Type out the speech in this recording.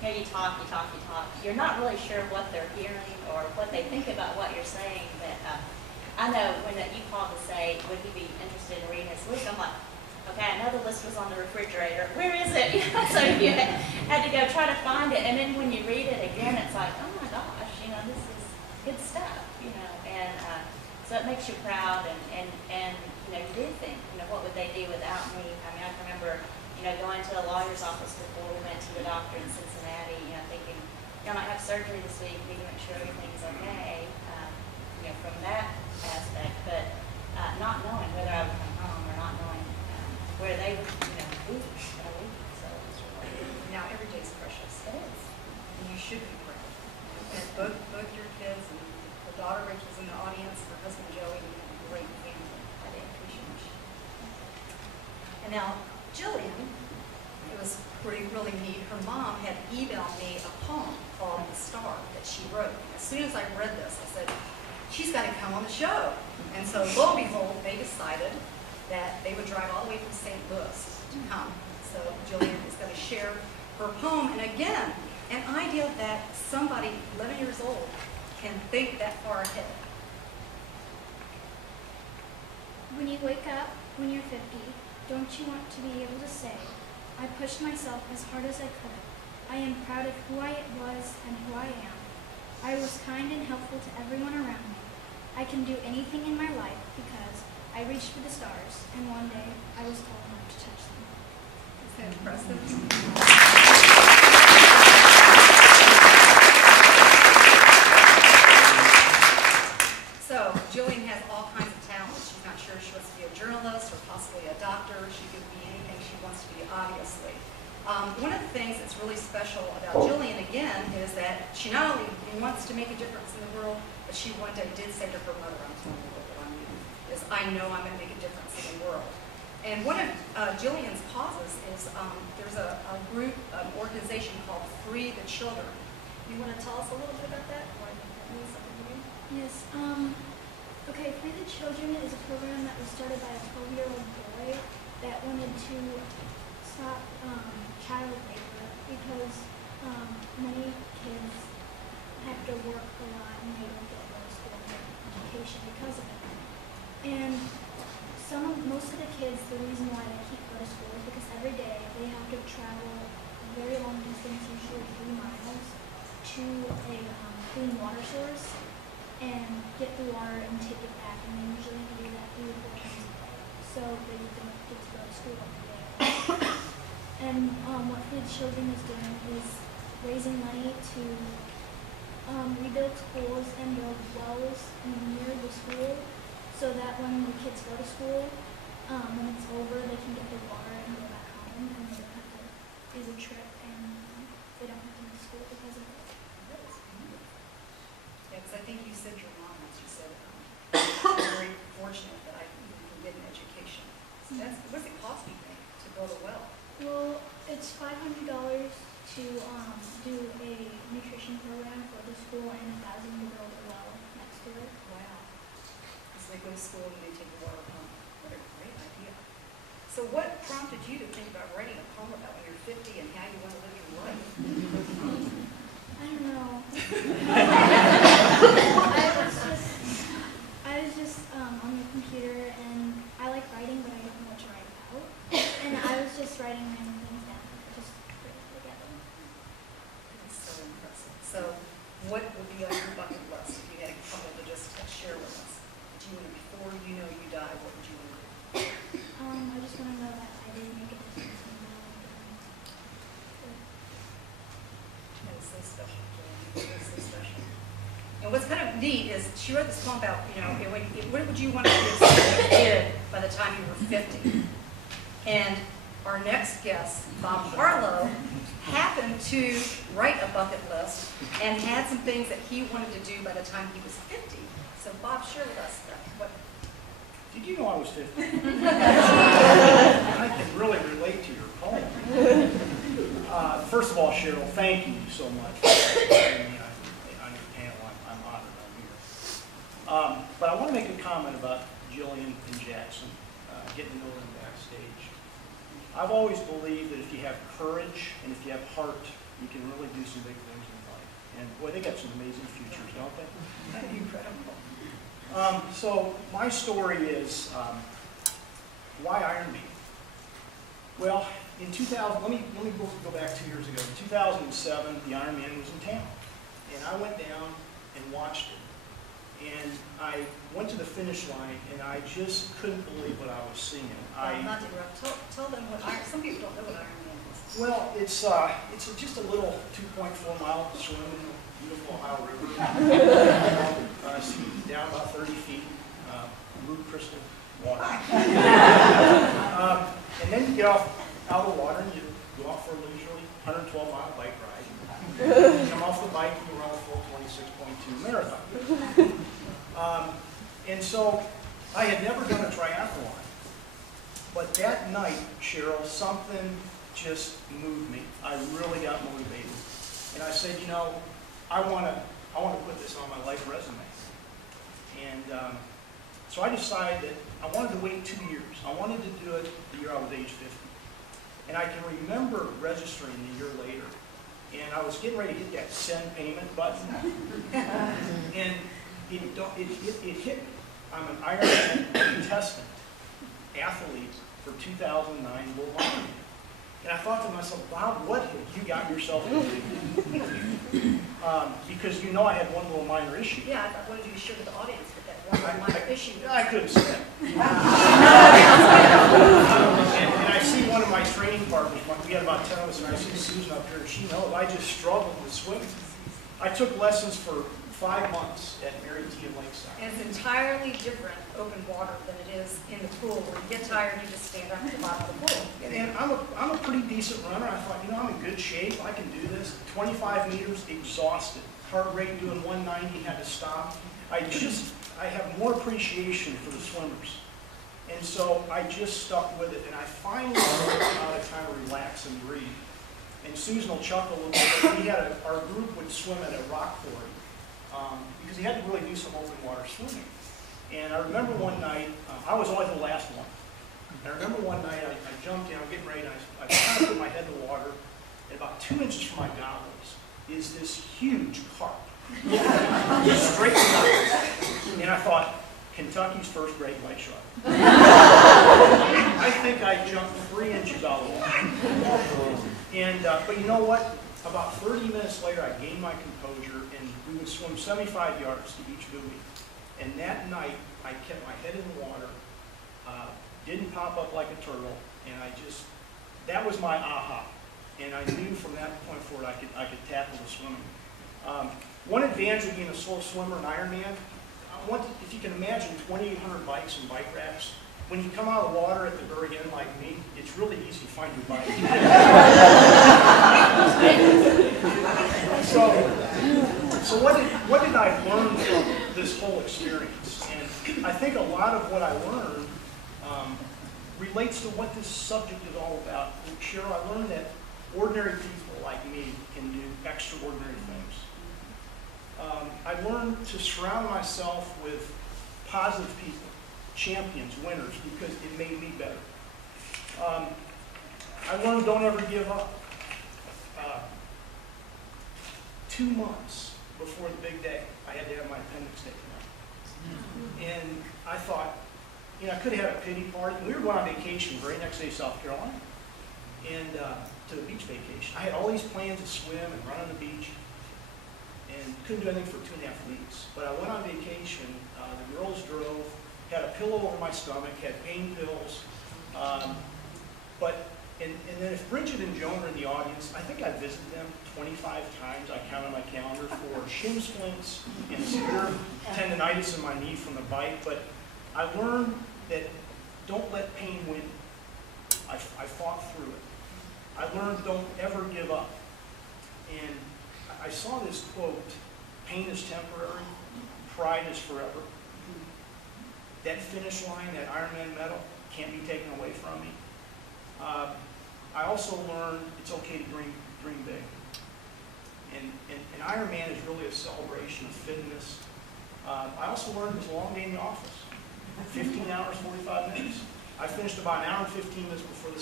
you talk, you talk, you talk. You're not really sure what they're hearing or what they think about what you're saying. But I know when you called to say, would he be interested in reading his list, I'm like, okay, I know the list was on the refrigerator. Where is it? So you had to go try to find it. And then when you read it again, it's like, oh my gosh, this is good stuff, And so it makes you proud. And you do think, what would they do without me? I mean, I can remember, going to a lawyer's office before we went to the doctor in Cincinnati, thinking, I might have surgery this week, we can make sure everything's okay, from that aspect, but not knowing whether I would come home or not knowing where they would, be in a week. So it's really, now every day's precious. it is. And you should be proud. And both your kids and her daughter Rachel's in the audience, her husband Joey, and a great family. I did appreciate it. And now Jillian, it was really neat. Her mom had emailed me a poem called The Star that she wrote. As soon as I read this, I said, she's got to come on the show. And so lo and behold, they decided that they would drive all the way from St. Louis to come. So Jillian is going to share her poem. And again, an idea that somebody 11 years old can think that far ahead. When you wake up, when you're 50, don't you want to be able to say, I pushed myself as hard as I could. I am proud of who I was and who I am. I was kind and helpful to everyone around me. I can do anything in my life because I reached for the stars, and one day I was tall enough to touch them. Is that impressive? So, Jillian has all kinds of talents. She's not sure if she wants to be a journalist or possibly a doctor. She could be anything she wants to be, obviously. One of the things that's really special about Jillian, again, is that she not only wants to make a difference in the world, but she one day did say to her mother, I'm telling you what I'm doing, is I know I'm going to make a difference in the world. And one of Jillian's causes is there's a group, an organization called Free the Children. You want to tell us a little bit about that? Or that means something to you? Yes. Okay, Free the Children is a program that was started by a 12-year-old boy that wanted to stop child labor because many kids have to work a lot and they don't get to school and get education because of it. And most of the kids, the reason why they keep going to school is because every day they have to travel a very long distance, usually 3 miles, to a clean water source and get the water and take it back. And they usually have to do that 3 or 4 times a day. So they don't get to go to school every day. And what Free the Children is doing is raising money to rebuild schools and build wells near the school so that when the kids go to school, when it's over, they can get their water and go back home and they don't have to do the trip and they don't have to miss school because of it. Yeah, because I think you said your mom once, you said, I'm very fortunate that I can get an education. So what does it cost, you think, to build a well? Well, it's $500 to do a nutrition program for the school and $1,000 to build a well next to it. Wow. So they go to school and they take the water home. What a great idea. So what prompted you to think about writing a poem about when you're 50 and how you want to live your life? I don't know. I was just on the computer and I like writing, but I don't know what to write about. And I was just writing random things down, just put it together. That's so impressive. So what would be on your bucket list if you had a couple to just share with us? Do you want to, before you know you die, what would you want to do? I just want to know that I didn't make a difference in the world. That is so special, Jillian. That is so special. And what's kind of neat is she wrote this poem about, what would you want to do if you did by the time you were 50? And our next guest, Bob Harlow, happened to write a bucket list and had some things that he wanted to do by the time he was 50. So Bob, share with us what. Did you know I was 50? I can really relate to your poem. First of all, Cheryl, thank you so much for having me on your panel. I'm honored I'm here. But I want to make a comment about Jillian and Jackson, getting to know them backstage. I've always believed that if you have courage and if you have heart, you can really do some big things in life. And boy, they got some amazing futures, don't they? Incredible. So my story is, why Ironman? Well, in 2000, let me go back 2 years ago. In 2007, the Ironman was in town. And I went down and watched it. And I went to the finish line, and I just couldn't believe what I was seeing. Not to interrupt. Tell them what some people don't know what Ironman is. Well, it's just a little 2.4-mile swim in the beautiful Ohio River. Down about 30 feet, blue crystal water. And then you get out of the water and you go off for a leisurely 112-mile bike ride. You come off the bike and you run a full 26.2 marathon. And so I had never done a triathlon. But that night, Cheryl, something just moved me. I really got motivated. And I said, you know, I want to put this on my life resume. And so I decided that I wanted to wait 2 years. I wanted to do it the year I was age 50. And I can remember registering a year later. And I was getting ready to hit that send payment button. And it hit me. I'm an Ironman contestant, athlete for 2009 World Ironman. And I thought to myself, Bob, what have you got yourself into? Because you know I had one little minor issue. Yeah, I wanted you to share with the audience what that one minor issue is. I couldn't swim. And I see one of my training partners, we had about 10 of us, and I see Susan up here, and she knows I just struggled with swimming. I took lessons for 5 months at Mary T. in Lakeside. And it's entirely different open water than it is in the pool, where you get tired, you just stand up at the bottom of the pool. And I'm a pretty decent runner. I thought, you know, I'm in good shape. I can do this. 25 meters, exhausted. Heart rate doing 190, had to stop. I have more appreciation for the swimmers. And so I just stuck with it. And I finally learned how to kind of relax and breathe. And Susan will chuckle a little bit. Our group would swim at a rock quarry because you had to really do some open water swimming. And I remember one night, I was always the last one. And I remember one night I jumped in, I'm getting ready, and I kind of put my head in the water, and about 2 inches from my goggles is this huge carp. Just straight up. And I thought, Kentucky's first great white shark. I think I jumped 3 inches out of the water. And, but you know what? About 30 minutes later, I gained my composure, and we would swim 75 yards to each buoy. And that night, I kept my head in the water, didn't pop up like a turtle, and that was my aha. And I knew from that point forward I could tackle the swimming. One advantage of being a slow swimmer in Ironman, if you can imagine 2,800 bikes and bike racks, when you come out of the water at the very end like me, it's really easy to find your bike. So what did I learn from this whole experience? And I think a lot of what I learned relates to what this subject is all about. And Cheryl, I learned that ordinary people like me can do extraordinary things. I learned to surround myself with positive people, champions, winners, because it made me better. I learned don't ever give up. 2 months before the big day, I had to have my appendix taken out. And I thought, you know, I could have had a pity party. We were going on vacation very next day to South Carolina, and to a beach vacation. I had all these plans to swim and run on the beach, and couldn't do anything for 2.5 weeks. But I went on vacation. The girls drove, had a pillow over my stomach, had pain pills. And then if Bridget and Joan are in the audience, I think I visited them 25 times. I count on my calendar for shin splints and severe tendonitis in my knee from the bike. But I learned that don't let pain win. I fought through it. I learned don't ever give up. And I saw this quote, pain is temporary, pride is forever. That finish line, that Ironman medal, can't be taken away from me. I also learned it's okay to dream big. And Ironman is really a celebration of fitness. I also learned it was a long day in the office. 15 hours, 45 minutes. I finished about an hour and 15 minutes before the